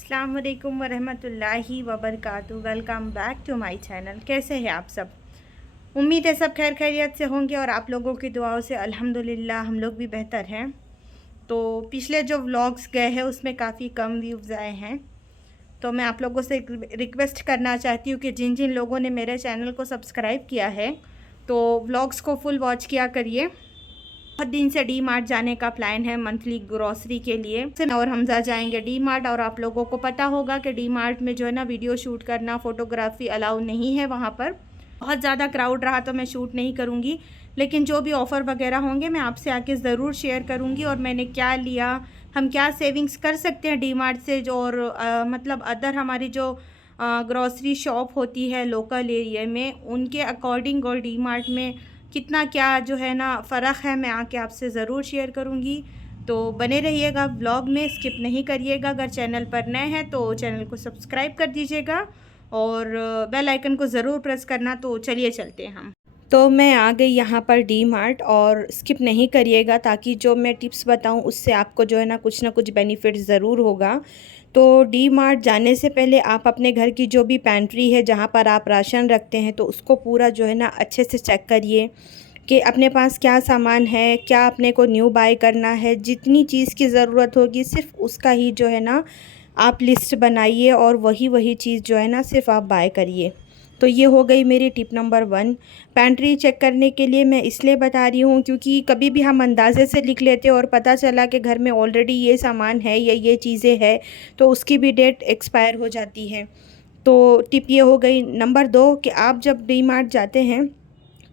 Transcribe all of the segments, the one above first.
अस्सलाम वालेकुम वरहमतुल्लाहि वबरकातुहू। Welcome back to my channel. कैसे हैं आप सब? उम्मीद है सब खैर खैरियत से होंगे और आप लोगों की दुआओं से अल्हम्दुलिल्लाह हम लोग भी बेहतर हैं। तो पिछले जो व्लॉग्स गए हैं उसमें काफ़ी कम व्यूज़ आए हैं, तो मैं आप लोगों से रिक्वेस्ट करना चाहती हूँ कि जिन जिन लोगों ने मेरे चैनल को सब्सक्राइब किया है तो व्लॉग्स को फुल वॉच किया करिए। बहुत दिन से डी मार्ट जाने का प्लान है मंथली ग्रॉसरी के लिए। मैं और हमज़ा जाएंगे डी मार्ट, और आप लोगों को पता होगा कि डी मार्ट में जो है ना वीडियो शूट करना, फ़ोटोग्राफी अलाउ नहीं है वहाँ पर। बहुत ज़्यादा क्राउड रहा तो मैं शूट नहीं करूँगी, लेकिन जो भी ऑफ़र वगैरह होंगे मैं आपसे आके ज़रूर शेयर करूँगी। और मैंने क्या लिया, हम क्या सेविंग्स कर सकते हैं डी मार्ट से, जो और मतलब अदर हमारी जो ग्रॉसरी शॉप होती है लोकल एरिया में, उनके अकॉर्डिंग और डी मार्ट में कितना क्या जो है ना फ़र्क है, मैं आके आपसे ज़रूर शेयर करूँगी। तो बने रहिएगा व्लॉग में, स्किप नहीं करिएगा। अगर चैनल पर नए हैं तो चैनल को सब्सक्राइब कर दीजिएगा और बेल आइकन को ज़रूर प्रेस करना। तो चलिए चलते हैं हम। तो मैं आ गई यहाँ पर डी मार्ट, और स्किप नहीं करिएगा ताकि जो मैं टिप्स बताऊँ उससे आपको जो है ना कुछ बेनिफिट ज़रूर होगा। तो डी मार्ट जाने से पहले आप अपने घर की जो भी पैंट्री है जहाँ पर आप राशन रखते हैं तो उसको पूरा जो है ना अच्छे से चेक करिए कि अपने पास क्या सामान है, क्या अपने को न्यू बाय करना है। जितनी चीज़ की ज़रूरत होगी सिर्फ उसका ही जो है ना आप लिस्ट बनाइए और वही चीज़ जो है ना सिर्फ आप बाय करिए। तो ये हो गई मेरी टिप नंबर 1। पैंट्री चेक करने के लिए मैं इसलिए बता रही हूँ क्योंकि कभी भी हम अंदाज़े से लिख लेते हैं और पता चला कि घर में ऑलरेडी ये सामान है या ये चीज़ें हैं तो उसकी भी डेट एक्सपायर हो जाती है। तो टिप ये हो गई। नंबर 2 कि आप जब डी मार्ट जाते हैं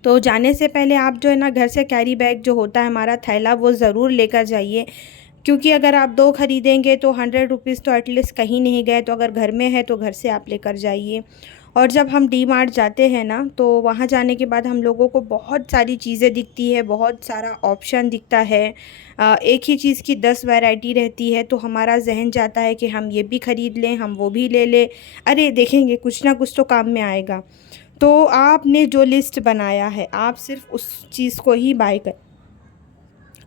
तो जाने से पहले आप जो है ना घर से कैरी बैग जो होता है हमारा थैला, वो ज़रूर लेकर जाइए। क्योंकि अगर आप 2 ख़रीदेंगे तो 100 रुपीज़ तो एटलीस्ट कहीं नहीं गए, तो अगर घर में है तो घर से आप लेकर जाइए। और जब हम डी मार्ट जाते हैं ना तो वहाँ जाने के बाद हम लोगों को बहुत सारी चीज़ें दिखती है, बहुत सारा ऑप्शन दिखता है। एक ही चीज़ की 10 वैरायटी रहती है, तो हमारा जहन चाहता है कि हम ये भी ख़रीद लें, हम वो भी ले लें। अरे देखेंगे कुछ ना कुछ तो काम में आएगा। तो आपने जो लिस्ट बनाया है आप सिर्फ उस चीज़ को ही बाय कर,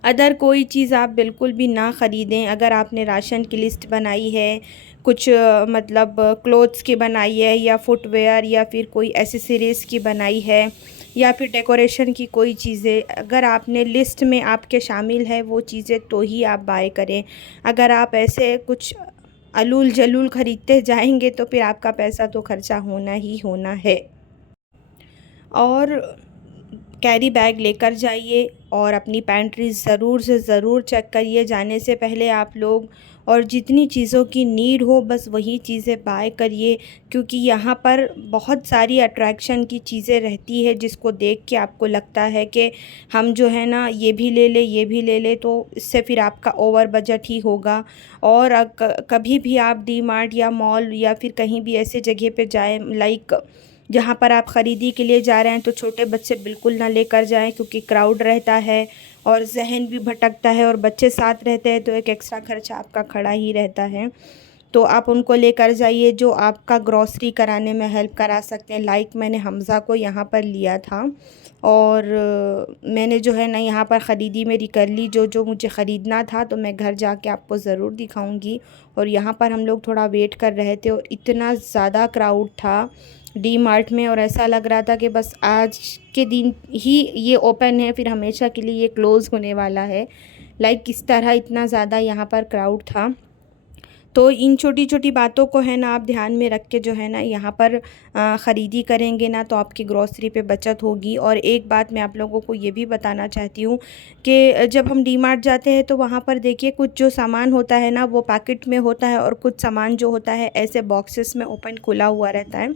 अदर कोई चीज़ आप बिल्कुल भी ना ख़रीदें। अगर आपने राशन की लिस्ट बनाई है, कुछ मतलब क्लोथ्स की बनाई है, या फुटवेयर, या फिर कोई एसेसरीज़ की बनाई है, या फिर डेकोरेशन की कोई चीज़ें, अगर आपने लिस्ट में आपके शामिल है वो चीज़ें तो ही आप बाय करें। अगर आप ऐसे कुछ अलूल जलूल ख़रीदते जाएंगे तो फिर आपका पैसा तो ख़र्चा होना ही होना है। और कैरी बैग लेकर जाइए और अपनी पैंट्री ज़रूर से ज़रूर चेक करिए जाने से पहले आप लोग। और जितनी चीज़ों की नीड हो बस वही चीज़ें बाय करिए, क्योंकि यहाँ पर बहुत सारी अट्रैक्शन की चीज़ें रहती है जिसको देख के आपको लगता है कि हम जो है ना ये भी ले लें, ये भी ले लें, तो इससे फिर आपका ओवर बजट ही होगा। और कभी भी आप डी मार्ट या मॉल या फिर कहीं भी ऐसे जगह पे जाएं लाइक जहाँ पर आप ख़रीदी के लिए जा रहे हैं तो छोटे बच्चे बिल्कुल ना लेकर जाएं, क्योंकि क्राउड रहता है और जहन भी भटकता है, और बच्चे साथ रहते हैं तो एक एक्स्ट्रा खर्चा आपका खड़ा ही रहता है। तो आप उनको लेकर जाइए जो आपका ग्रॉसरी कराने में हेल्प करा सकते हैं। लाइक मैंने हमज़ा को यहाँ पर लिया था, और मैंने जो है ना यहाँ पर ख़रीदी मेरी कर ली जो जो मुझे ख़रीदना था, तो मैं घर जाके आपको ज़रूर दिखाऊंगी। और यहाँ पर हम लोग थोड़ा वेट कर रहे थे और इतना ज़्यादा क्राउड था डी मार्ट में, और ऐसा लग रहा था कि बस आज के दिन ही ये ओपन है, फिर हमेशा के लिए ये क्लोज़ होने वाला है। लाइक किस तरह इतना ज़्यादा यहाँ पर क्राउड था। तो इन छोटी छोटी बातों को है ना आप ध्यान में रख के जो है ना यहाँ पर ख़रीदी करेंगे ना तो आपकी ग्रॉसरी पे बचत होगी। और एक बात मैं आप लोगों को ये भी बताना चाहती हूँ कि जब हम डी मार्ट जाते हैं तो वहाँ पर देखिए कुछ जो सामान होता है ना वो पैकेट में होता है, और कुछ सामान जो होता है ऐसे बॉक्सेस में ओपन खुला हुआ रहता है।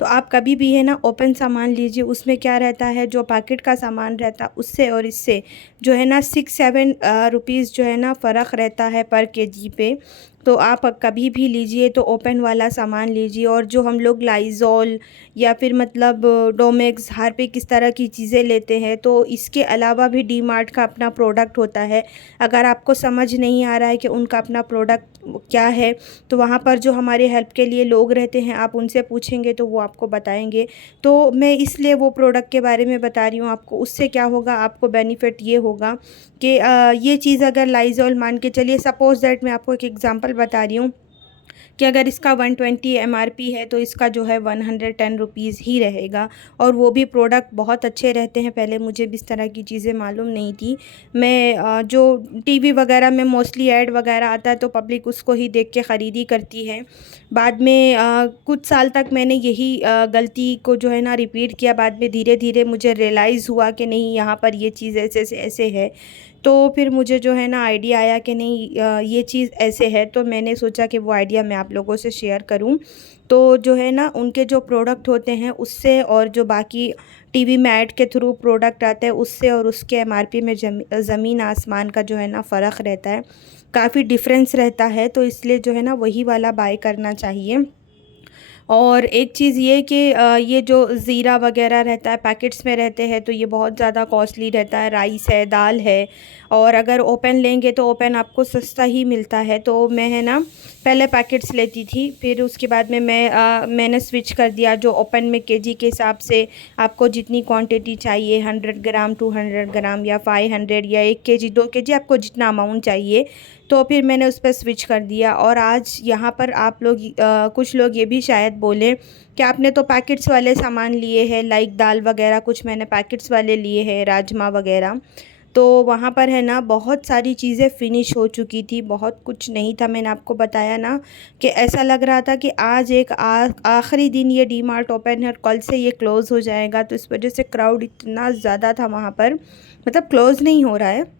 तो आप कभी भी है ना ओपन सामान लीजिए, उसमें क्या रहता है जो पैकेट का सामान रहता है उससे और इससे जो है ना 6-7 रुपीज़ जो है ना फ़र्क रहता है पर केजी पे। तो आप कभी भी लीजिए तो ओपन वाला सामान लीजिए। और जो हम लोग लाइज़ॉल या फिर मतलब डोमेक्स, हार्पिक इस तरह की चीज़ें लेते हैं, तो इसके अलावा भी डी मार्ट का अपना प्रोडक्ट होता है। अगर आपको समझ नहीं आ रहा है कि उनका अपना प्रोडक्ट क्या है तो वहाँ पर जो हमारे हेल्प के लिए लोग रहते हैं आप उनसे पूछेंगे तो वो आपको बताएंगे। तो मैं इसलिए वो प्रोडक्ट के बारे में बता रही हूँ आपको। उससे क्या होगा, आपको बेनिफिट ये होगा कि ये चीज़ अगर लाइज़ॉल मान के चलिए, सपोज़ दैट मैं आपको एक एग्ज़ाम्पल बता रही हूँ कि अगर इसका 120 एमआरपी है तो इसका जो है 110 रुपीज़ ही रहेगा, और वो भी प्रोडक्ट बहुत अच्छे रहते हैं। पहले मुझे भी इस तरह की चीज़ें मालूम नहीं थी। मैं जो टीवी वगैरह में मोस्टली ऐड वगैरह आता है तो पब्लिक उसको ही देख के ख़रीदी करती है। बाद में कुछ साल तक मैंने यही गलती को जो है ना रिपीट किया। बाद में धीरे धीरे मुझे रियलाइज़ हुआ कि नहीं, यहाँ पर ये चीज़ ऐसे से ऐसे है। तो फिर मुझे जो है ना आइडिया आया कि नहीं, ये चीज़ ऐसे है, तो मैंने सोचा कि वो आइडिया मैं आप लोगों से शेयर करूं। तो जो है ना उनके जो प्रोडक्ट होते हैं उससे, और जो बाकी टीवी में ऐड के थ्रू प्रोडक्ट आते हैं उससे, और उसके एमआरपी में ज़मीन आसमान का जो है ना फ़र्क रहता है, काफ़ी डिफरेंस रहता है। तो इसलिए जो है ना वही वाला बाय करना चाहिए। और एक चीज़ ये कि ये जो ज़ीरा वगैरह रहता है पैकेट्स में रहते हैं तो ये बहुत ज़्यादा कॉस्टली रहता है। राइस है, दाल है, और अगर ओपन लेंगे तो ओपन आपको सस्ता ही मिलता है। तो मैं है ना पहले पैकेट्स लेती थी, फिर उसके बाद में मैंने स्विच कर दिया जो ओपन में केजी के हिसाब से आपको जितनी क्वांटिटी चाहिए, 100 ग्राम, 200 ग्राम या 500 या 1 केजी, 2 केजी, आपको जितना अमाउंट चाहिए, तो फिर मैंने उस पर स्विच कर दिया। और आज यहाँ पर आप लोग कुछ लोग ये भी शायद बोलें कि आपने तो पैकेट्स वाले सामान लिए हैं, लाइक दाल वगैरह, कुछ मैंने पैकेट्स वाले लिए हैं, राजमा वगैरह। तो वहाँ पर है ना बहुत सारी चीज़ें फ़िनिश हो चुकी थी, बहुत कुछ नहीं था। मैंने आपको बताया ना कि ऐसा लग रहा था कि आज एक आखिरी दिन ये डी मार्ट ओपन है और कल से ये क्लोज़ हो जाएगा। तो इस वजह से क्राउड इतना ज़्यादा था वहाँ पर, मतलब क्लोज़ नहीं हो रहा है।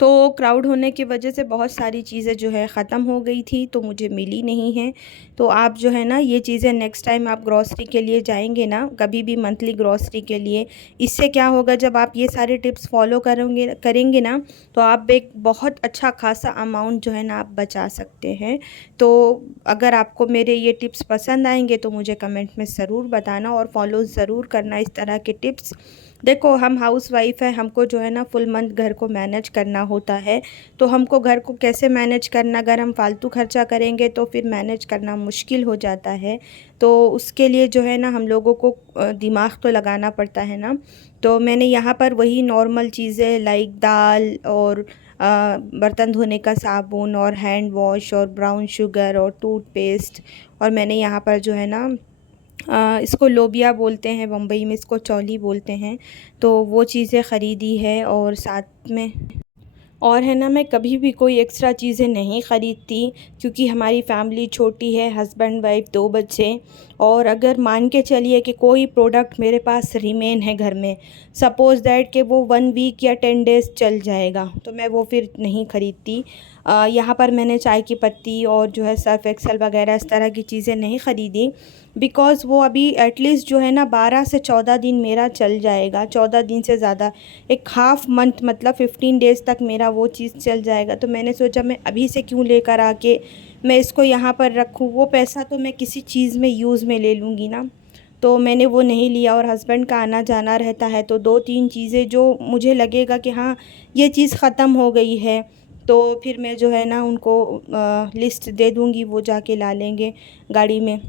तो क्राउड होने की वजह से बहुत सारी चीज़ें जो है ख़त्म हो गई थी, तो मुझे मिली नहीं हैं। तो आप जो है ना ये चीज़ें नेक्स्ट टाइम आप ग्रॉसरी के लिए जाएंगे ना, कभी भी मंथली ग्रॉसरी के लिए, इससे क्या होगा, जब आप ये सारे टिप्स फॉलो करेंगे ना, तो आप एक बहुत अच्छा खासा अमाउंट जो है ना आप बचा सकते हैं। तो अगर आपको मेरे ये टिप्स पसंद आएंगे तो मुझे कमेंट में ज़रूर बताना और फॉलो ज़रूर करना इस तरह के टिप्स। देखो, हम हाउस वाइफ है, हमको जो है ना फुल मंथ घर को मैनेज करना होता है। तो हमको घर को कैसे मैनेज करना, अगर हम फालतू खर्चा करेंगे तो फिर मैनेज करना मुश्किल हो जाता है। तो उसके लिए जो है ना हम लोगों को दिमाग तो लगाना पड़ता है ना। तो मैंने यहाँ पर वही नॉर्मल चीज़ें लाइक दाल और बर्तन धोने का साबुन और हैंड वॉश और ब्राउन शुगर और टूथपेस्ट, और मैंने यहाँ पर जो है ना इसको लोबिया बोलते हैं, बम्बई में इसको चौली बोलते हैं, तो वो चीज़ें ख़रीदी है। और साथ में और है ना, मैं कभी भी कोई एक्स्ट्रा चीज़ें नहीं ख़रीदती, क्योंकि हमारी फ़ैमिली छोटी है, हस्बैंड वाइफ 2 बच्चे। और अगर मान के चलिए कि कोई प्रोडक्ट मेरे पास रिमेन है घर में, सपोज़ दैट कि वो 1 वीक या 10 डेज़ चल जाएगा, तो मैं वो फिर नहीं ख़रीदती। यहाँ पर मैंने चाय की पत्ती और जो है सर्फ़ एक्सेल वगैरह इस तरह की चीज़ें नहीं ख़रीदी, बिकॉज़ वो अभी एटलीस्ट जो है ना 12 से 14 दिन मेरा चल जाएगा, 14 दिन से ज़्यादा, एक हाफ़ मंथ, मतलब 15 डेज़ तक मेरा वो चीज़ चल जाएगा। तो मैंने सोचा मैं अभी से क्यों लेकर आके मैं इसको यहाँ पर रखूँ, वो पैसा तो मैं किसी चीज़ में यूज़ में ले लूँगी ना। तो मैंने वो नहीं लिया। और हस्बैंड का आना जाना रहता है, तो 2-3 चीज़ें जो मुझे लगेगा कि हाँ ये चीज़ ख़त्म हो गई है, तो फिर मैं जो है ना उनको लिस्ट दे दूँगी, वो जाके ला लेंगे गाड़ी में।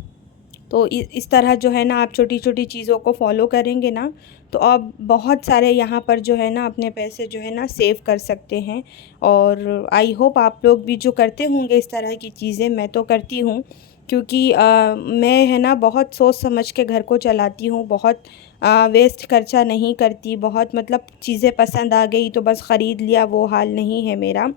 तो इस तरह जो है ना आप छोटी-छोटी चीज़ों को फॉलो करेंगे ना, तो आप बहुत सारे यहाँ पर जो है ना अपने पैसे जो है ना सेव कर सकते हैं। और आई होप आप लोग भी जो करते होंगे इस तरह की चीज़ें, मैं तो करती हूँ, क्योंकि मैं है ना बहुत सोच समझ के घर को चलाती हूँ, बहुत वेस्ट खर्चा नहीं करती, बहुत मतलब चीज़ें पसंद आ गई तो बस ख़रीद लिया, वो हाल नहीं है मेरा।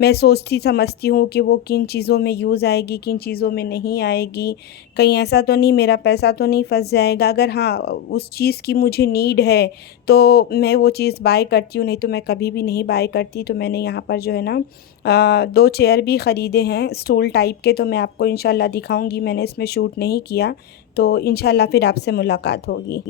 मैं सोचती समझती हूँ कि वो किन चीज़ों में यूज़ आएगी, किन चीज़ों में नहीं आएगी, कहीं ऐसा तो नहीं मेरा पैसा तो नहीं फंस जाएगा। अगर हाँ उस चीज़ की मुझे नीड है तो मैं वो चीज़ बाय करती हूँ, नहीं तो मैं कभी भी नहीं बाय करती। तो मैंने यहाँ पर जो है ना 2 चेयर भी ख़रीदे हैं स्टूल टाइप के, तो मैं आपको इंशाल्लाह दिखाऊंगी। मैंने इसमें शूट नहीं किया, तो इंशाल्लाह फिर आपसे मुलाकात होगी।